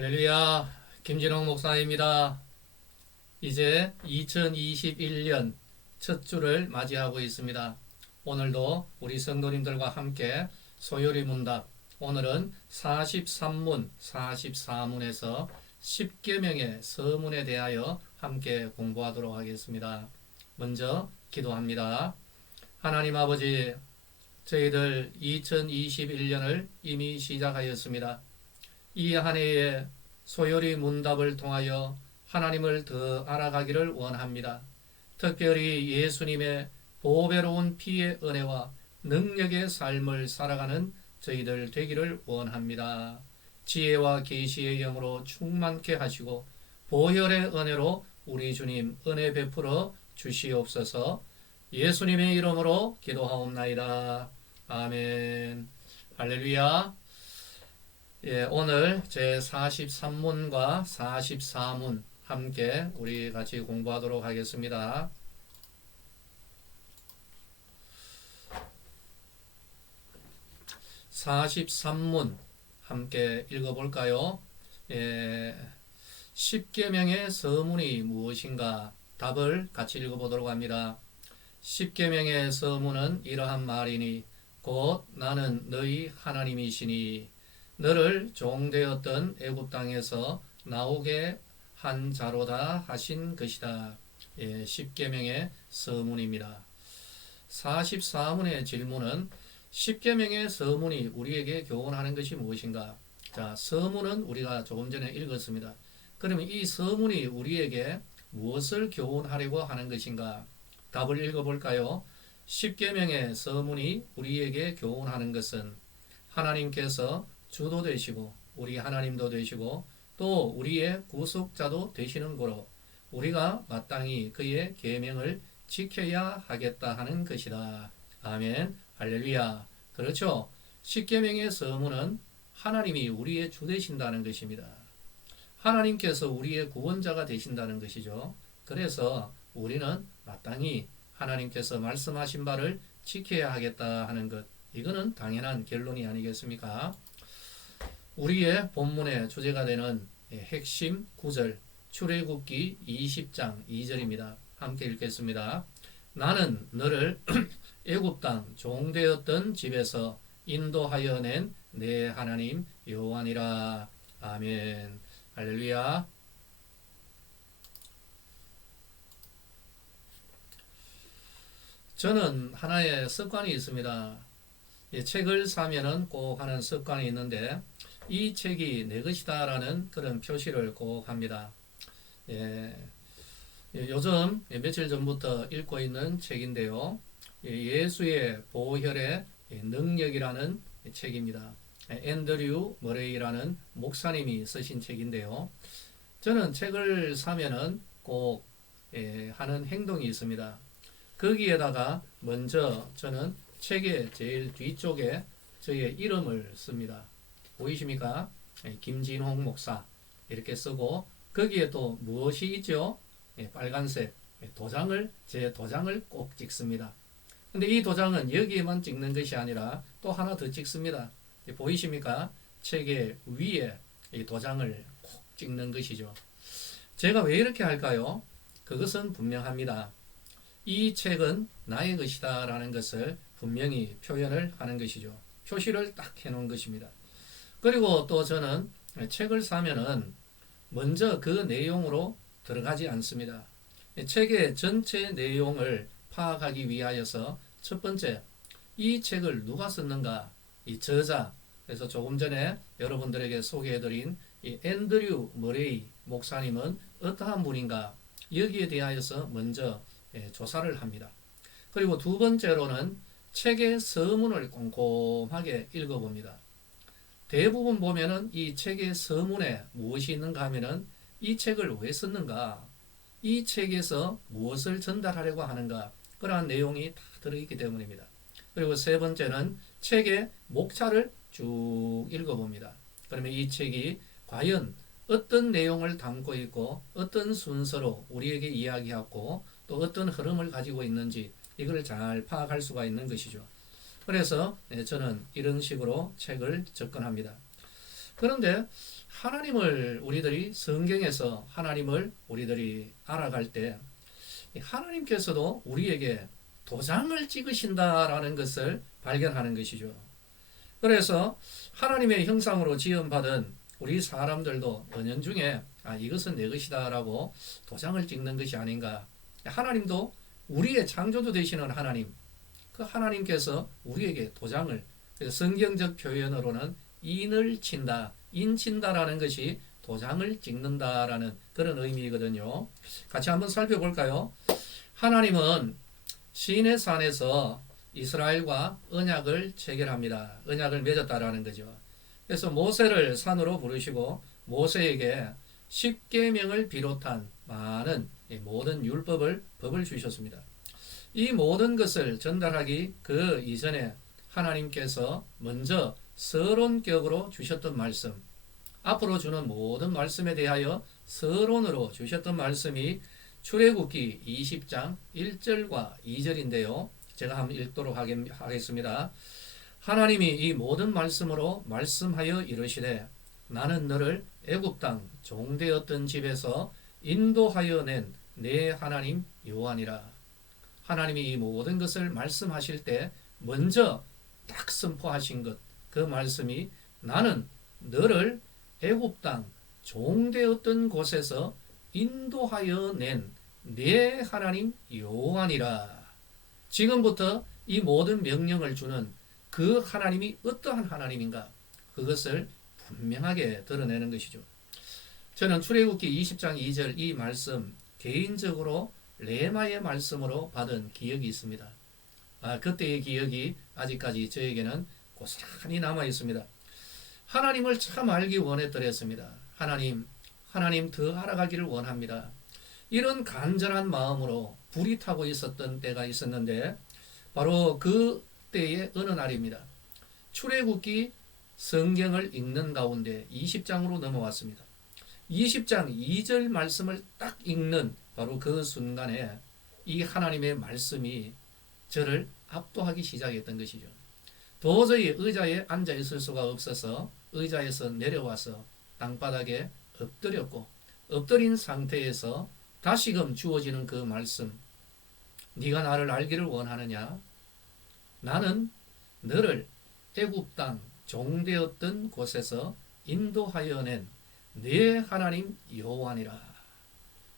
할렐루야, 김진홍 목사입니다. 이제 2021년 첫 주를 맞이하고 있습니다. 오늘도 우리 성도님들과 함께 소요리 문답, 오늘은 43문, 44문에서 10계명의 서문에 대하여 함께 공부하도록 하겠습니다. 먼저 기도합니다. 하나님 아버지, 저희들 2021년을 이미 시작하였습니다. 이 한 해에 소요리 문답을 통하여 하나님을 더 알아가기를 원합니다. 특별히 예수님의 보배로운 피의 은혜와 능력의 삶을 살아가는 저희들 되기를 원합니다. 지혜와 계시의 영으로 충만케 하시고 보혈의 은혜로 우리 주님 은혜 베풀어 주시옵소서. 예수님의 이름으로 기도하옵나이다. 아멘. 할렐루야. 오늘 제 43문과 44문 함께 우리 같이 공부하도록 하겠습니다. 43문 함께 읽어볼까요? 10계명의 서문이 무엇인가? 답을 같이 읽어보도록 합니다. 10계명의 서문은 이러한 말이니 곧 나는 너희 하나님이시니 너를 종되었던 애굽 땅에서 나오게 한 자로다 하신 것이다. 10계명의 서문입니다. 44문의 질문은 10계명의 서문이 우리에게 교훈하는 것이 무엇인가? 자, 서문은 우리가 조금 전에 읽었습니다. 그러면 이 서문이 우리에게 무엇을 교훈하려고 하는 것인가? 답을 읽어볼까요? 10계명의 서문이 우리에게 교훈하는 것은 하나님께서 주도 되시고 우리 하나님도 되시고 또 우리의 구속자도 되시는 거로 우리가 마땅히 그의 계명을 지켜야 하겠다 하는 것이다. 아멘. 할렐루야. 그렇죠. 10계명의 서문은 하나님이 우리의 주 되신다는 것입니다. 하나님께서 우리의 구원자가 되신다는 것이죠. 그래서 우리는 마땅히 하나님께서 말씀하신 바를 지켜야 하겠다 하는 것, 이거는 당연한 결론이 아니겠습니까? 우리의 본문의 주제가 되는 핵심 구절, 출애굽기 20장 2절입니다. 함께 읽겠습니다. 나는 너를 애굽 땅 종되었던 집에서 인도하여 낸 내 하나님 여호와니라. 아멘. 할렐루야. 저는 하나의 습관이 있습니다. 책을 사면은 꼭 하는 습관이 있는데 이 책이 내 것이다 라는 그런 표시를 꼭 합니다. 요즘 며칠 전부터 읽고 있는 책인데요. 예수의 보혈의 능력이라는 책입니다. 앤드류 머레이라는 목사님이 쓰신 책인데요. 저는 책을 사면은 꼭 하는 행동이 있습니다. 거기에다가 먼저 저는 책의 제일 뒤쪽에 저의 이름을 씁니다. 보이십니까? 김진홍 목사 이렇게 쓰고 거기에 또 무엇이 있죠? 빨간색 제 도장을 꼭 찍습니다. 근데 이 도장은 여기에만 찍는 것이 아니라 또 하나 더 찍습니다. 보이십니까? 책의 위에 이 도장을 꼭 찍는 것이죠. 제가 왜 이렇게 할까요? 그것은 분명합니다. 이 책은 나의 것이다 라는 것을 분명히 표현을 하는 것이죠. 표시를 딱 해놓은 것입니다. 그리고 또 저는 책을 사면은 먼저 그 내용으로 들어가지 않습니다. 책의 전체 내용을 파악하기 위하여서 첫 번째, 이 책을 누가 썼는가? 이 저자, 그래서 조금 전에 여러분들에게 소개해드린 이 앤드류 머레이 목사님은 어떠한 분인가? 여기에 대하여서 먼저 조사를 합니다. 그리고 두 번째로는 책의 서문을 꼼꼼하게 읽어봅니다. 대부분 보면은 이 책의 서문에 무엇이 있는가 하면은 이 책을 왜 썼는가? 이 책에서 무엇을 전달하려고 하는가? 그러한 내용이 다 들어있기 때문입니다. 그리고 세 번째는 책의 목차를 쭉 읽어봅니다. 그러면 이 책이 과연 어떤 내용을 담고 있고 어떤 순서로 우리에게 이야기하고 또 어떤 흐름을 가지고 있는지 이걸 잘 파악할 수가 있는 것이죠. 그래서 저는 이런 식으로 책을 접근합니다. 그런데 하나님을 우리들이 성경에서 하나님을 우리들이 알아갈 때 하나님께서도 우리에게 도장을 찍으신다라는 것을 발견하는 것이죠. 그래서 하나님의 형상으로 지음받은 우리 사람들도 은연중에 이것은 내 것이다라고 도장을 찍는 것이 아닌가. 하나님도 우리의 창조주 되시는 하나님, 그 하나님께서 우리에게 도장을, 성경적 표현으로는 인을 친다, 인친다라는 것이 도장을 찍는다라는 그런 의미거든요. 같이 한번 살펴볼까요? 하나님은 시내 산에서 이스라엘과 언약을 체결합니다. 언약을 맺었다라는 거죠. 그래서 모세를 산으로 부르시고 모세에게 십계명을 비롯한 많은 모든 법을 주셨습니다. 이 모든 것을 전달하기 그 이전에 하나님께서 먼저 서론격으로 주셨던 말씀, 앞으로 주는 모든 말씀에 대하여 서론으로 주셨던 말씀이 출애굽기 20장 1절과 2절인데요. 제가 한번 읽도록 하겠습니다. 하나님이 이 모든 말씀으로 말씀하여 이르시되 나는 너를 애굽 땅 종되었던 집에서 인도하여 낸 내 하나님 여호와니라. 하나님이 이 모든 것을 말씀하실 때 먼저 딱 선포하신 것, 그 말씀이 나는 너를 애굽 땅 종되었던 곳에서 인도하여 낸 내 하나님 여호와니라. 지금부터 이 모든 명령을 주는 그 하나님이 어떠한 하나님인가, 그것을 분명하게 드러내는 것이죠. 저는 출애굽기 20장 2절 이 말씀 개인적으로 레마의 말씀으로 받은 기억이 있습니다. 그때의 기억이 아직까지 저에게는 고스란히 남아 있습니다. 하나님을 참 알기 원했더랬습니다. 하나님 더 알아가기를 원합니다. 이런 간절한 마음으로 불이 타고 있었던 때가 있었는데 바로 그 때의 어느 날입니다. 출애굽기 성경을 읽는 가운데 20장으로 넘어왔습니다. 20장 2절 말씀을 딱 읽는 바로 그 순간에 이 하나님의 말씀이 저를 압도하기 시작했던 것이죠. 도저히 의자에 앉아 있을 수가 없어서 의자에서 내려와서 땅바닥에 엎드렸고, 엎드린 상태에서 다시금 주어지는 그 말씀, 네가 나를 알기를 원하느냐? 나는 너를 애굽 땅 종되었던 곳에서 인도하여 낸 네 하나님 여호와니라.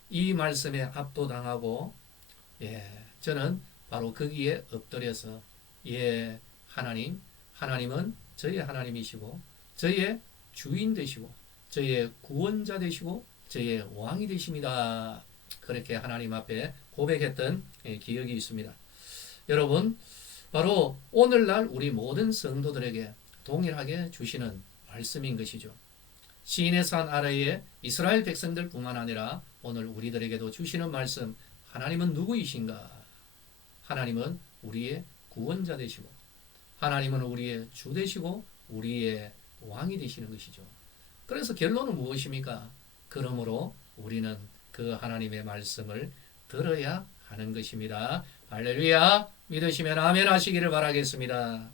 이 말씀에 압도당하고 저는 바로 거기에 엎드려서 하나님은 저의 하나님이시고 저의 주인 되시고 저의 구원자 되시고 저의 왕이 되십니다. 그렇게 하나님 앞에 고백했던 기억이 있습니다. 여러분, 바로 오늘날 우리 모든 성도들에게 동일하게 주시는 말씀인 것이죠. 시인의 산 아래에 이스라엘 백성들뿐만 아니라 오늘 우리들에게도 주시는 말씀, 하나님은 누구이신가? 하나님은 우리의 구원자 되시고 하나님은 우리의 주 되시고 우리의 왕이 되시는 것이죠. 그래서 결론은 무엇입니까? 그러므로 우리는 그 하나님의 말씀을 들어야 하는 것입니다. 할렐루야. 믿으시면 아멘 하시기를 바라겠습니다.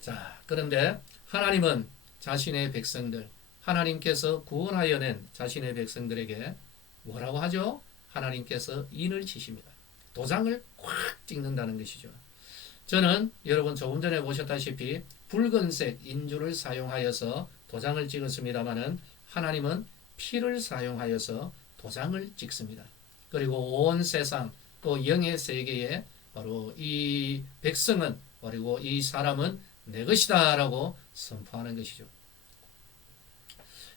자, 그런데 하나님은 자신의 백성들, 하나님께서 구원하여 낸 자신의 백성들에게 뭐라고 하죠? 하나님께서 인을 치십니다. 도장을 꽉 찍는다는 것이죠. 저는 여러분 조금 전에 보셨다시피 붉은색 인주를 사용하여서 도장을 찍었습니다마는 하나님은 피를 사용하여서 도장을 찍습니다. 그리고 온 세상 또 영의 세계에 바로 이 백성은 그리고 이 사람은 내 것이다 라고 선포하는 것이죠.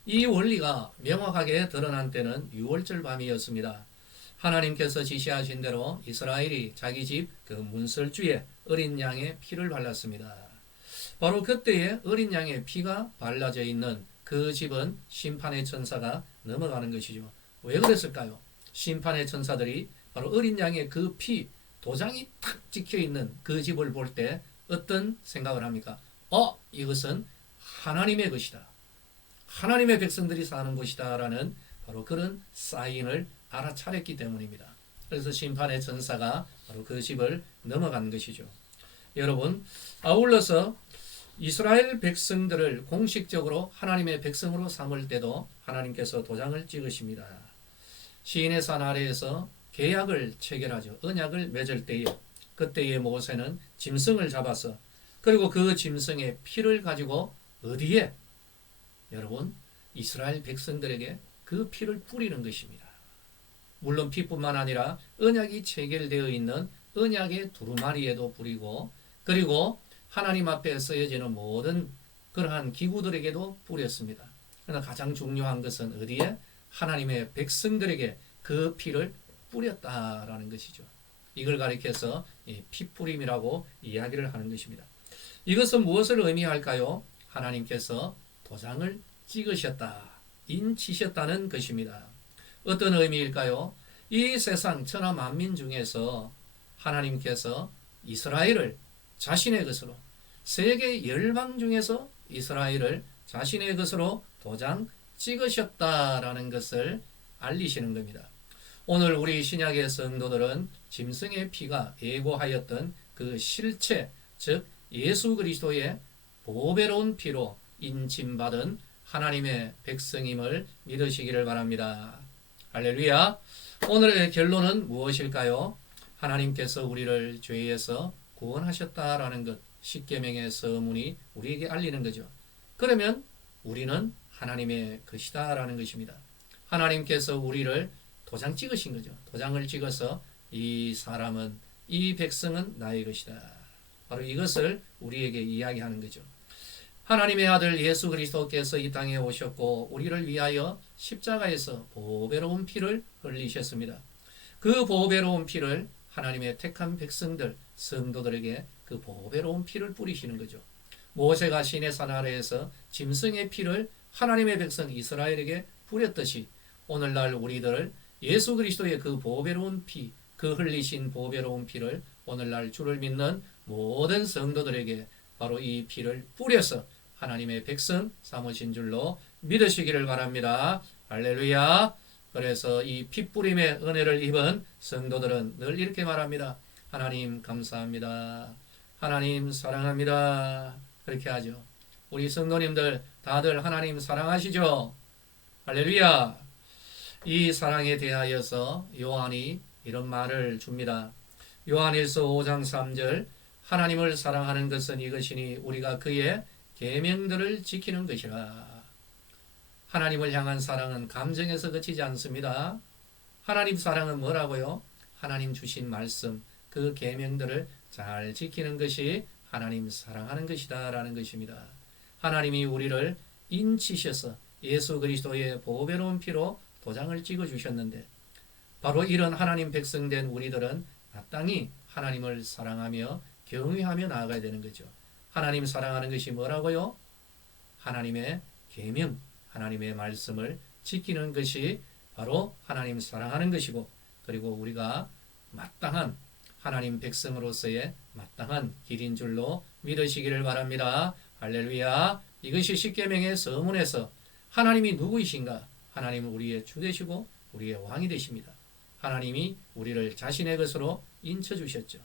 이 원리가 명확하게 드러난 때는 유월절 밤이었습니다. 하나님께서 지시하신 대로 이스라엘이 자기 집 그 문설주에 어린 양의 피를 발랐습니다. 바로 그때에 어린 양의 피가 발라져 있는 그 집은 심판의 천사가 넘어가는 것이죠. 왜 그랬을까요? 심판의 천사들이 바로 어린 양의 그 피, 도장이 탁 찍혀 있는 그 집을 볼 때 어떤 생각을 합니까? 이것은 하나님의 것이다. 하나님의 백성들이 사는 곳이다 라는 바로 그런 사인을 알아차렸기 때문입니다. 그래서 심판의 천사가 바로 그 집을 넘어간 것이죠. 여러분, 아울러서 이스라엘 백성들을 공식적으로 하나님의 백성으로 삼을 때도 하나님께서 도장을 찍으십니다. 시인의 산 아래에서 계약을 체결하죠. 언약을 맺을 때에 그때의 모세는 짐승을 잡아서 그리고 그 짐승의 피를 가지고 어디에? 여러분 이스라엘 백성들에게 그 피를 뿌리는 것입니다. 물론 피뿐만 아니라 언약이 체결되어 있는 언약의 두루마리에도 뿌리고 그리고 하나님 앞에 쓰여지는 모든 그러한 기구들에게도 뿌렸습니다. 그러나 가장 중요한 것은 어디에? 하나님의 백성들에게 그 피를 뿌렸다라는 것이죠. 이걸 가리켜서 피뿌림이라고 이야기를 하는 것입니다. 이것은 무엇을 의미할까요? 하나님께서 도장을 찍으셨다, 인치셨다는 것입니다. 어떤 의미일까요? 이 세상 천하 만민 중에서 하나님께서 이스라엘을 자신의 것으로 세계 열방 중에서 이스라엘을 자신의 것으로 도장 찍으셨다라는 것을 알리시는 겁니다. 오늘 우리 신약의 성도들은 짐승의 피가 예고하였던 그 실체, 즉 예수 그리스도의 보배로운 피로 인침받은 하나님의 백성임을 믿으시기를 바랍니다. 할렐루야. 오늘의 결론은 무엇일까요? 하나님께서 우리를 죄에서 구원하셨다라는 것, 십계명의 서문이 우리에게 알리는 거죠. 그러면 우리는 하나님의 것이다라는 것입니다. 하나님께서 우리를 도장 찍으신 거죠. 도장을 찍어서 이 사람은, 이 백성은 나의 것이다. 바로 이것을 우리에게 이야기하는 거죠. 하나님의 아들 예수 그리스도께서 이 땅에 오셨고 우리를 위하여 십자가에서 보배로운 피를 흘리셨습니다. 그 보배로운 피를 하나님의 택한 백성들, 성도들에게 그 보배로운 피를 뿌리시는 거죠. 모세가 시내산 아래에서 짐승의 피를 하나님의 백성 이스라엘에게 뿌렸듯이 오늘날 우리들 예수 그리스도의 그 보배로운 피, 그 흘리신 보배로운 피를 오늘날 주를 믿는 모든 성도들에게 바로 이 피를 뿌려서 하나님의 백성 삼으신 줄로 믿으시기를 바랍니다. 할렐루야. 그래서 이 피뿌림의 은혜를 입은 성도들은 늘 이렇게 말합니다. 하나님 감사합니다. 하나님 사랑합니다. 그렇게 하죠. 우리 성도님들 다들 하나님 사랑하시죠? 할렐루야. 이 사랑에 대하여서 요한이 이런 말을 줍니다. 요한일서 5장 3절 하나님을 사랑하는 것은 이것이니 우리가 그의 계명들을 지키는 것이라. 하나님을 향한 사랑은 감정에서 그치지 않습니다. 하나님 사랑은 뭐라고요? 하나님 주신 말씀, 그 계명들을 잘 지키는 것이 하나님 사랑하는 것이다 라는 것입니다. 하나님이 우리를 인치셔서 예수 그리스도의 보배로운 피로 도장을 찍어 주셨는데 바로 이런 하나님 백성된 우리들은 마땅히 하나님을 사랑하며 경외하며 나아가야 되는 거죠. 하나님 사랑하는 것이 뭐라고요? 하나님의 계명, 하나님의 말씀을 지키는 것이 바로 하나님 사랑하는 것이고 그리고 우리가 마땅한 하나님 백성으로서의 마땅한 길인 줄로 믿으시기를 바랍니다. 할렐루야. 이것이 십계명의 서문에서 하나님이 누구이신가? 하나님은 우리의 주 되시고 우리의 왕이 되십니다. 하나님이 우리를 자신의 것으로 인쳐주셨죠.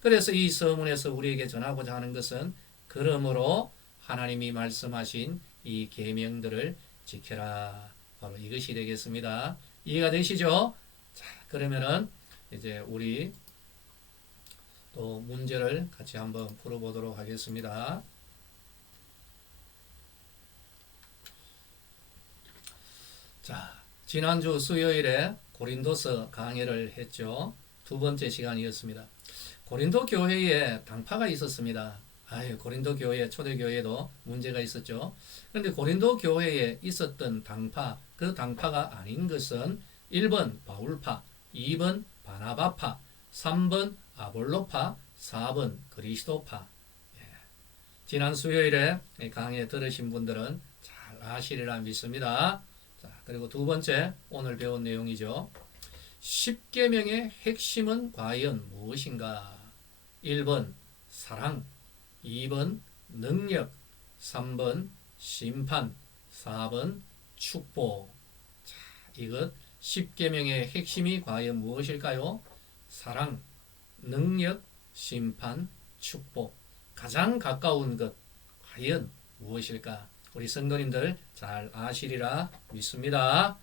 그래서 이 서문에서 우리에게 전하고자 하는 것은 그러므로 하나님이 말씀하신 이 계명들을 지켜라. 바로 이것이 되겠습니다. 이해가 되시죠? 자, 그러면은 이제 우리 또 문제를 같이 한번 풀어보도록 하겠습니다. 자, 지난주 수요일에 고린도서 강해를 했죠. 두 번째 시간이었습니다. 고린도 교회에 당파가 있었습니다. 고린도 교회, 초대교회도 문제가 있었죠. 그런데 고린도 교회에 있었던 당파, 그 당파가 아닌 것은 1번 바울파, 2번 바나바파, 3번 아볼로파, 4번 그리스도파. 지난 수요일에 강의 들으신 분들은 잘 아시리라 믿습니다. 자, 그리고 두 번째 오늘 배운 내용이죠. 십계명의 핵심은 과연 무엇인가? 1번 사랑, 2번 능력, 3번 심판, 4번 축복. 자, 이것 십계명의 핵심이 과연 무엇일까요? 사랑, 능력, 심판, 축복. 가장 가까운 것 과연 무엇일까? 우리 성도님들 잘 아시리라 믿습니다.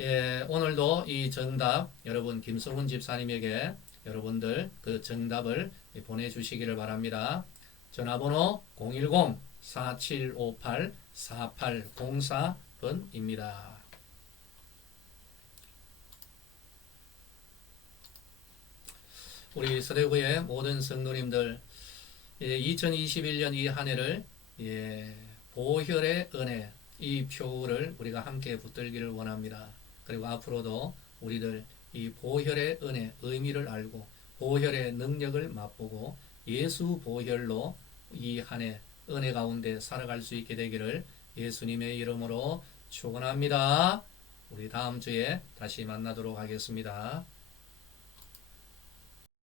예, 오늘도 이 정답 여러분 김성훈 집사님에게 여러분들 그 정답을 보내주시기를 바랍니다. 전화번호 010-4758-4804번입니다. 우리 서대구의 모든 성도님들 2021년 이 한 해를 보혈의 은혜 이 표를 우리가 함께 붙들기를 원합니다. 그리고 앞으로도 우리들 이 보혈의 은혜 의미를 알고 보혈의 능력을 맛보고 예수 보혈로 이 한 해 은혜 가운데 살아갈 수 있게 되기를 예수님의 이름으로 축원합니다. 우리 다음 주에 다시 만나도록 하겠습니다.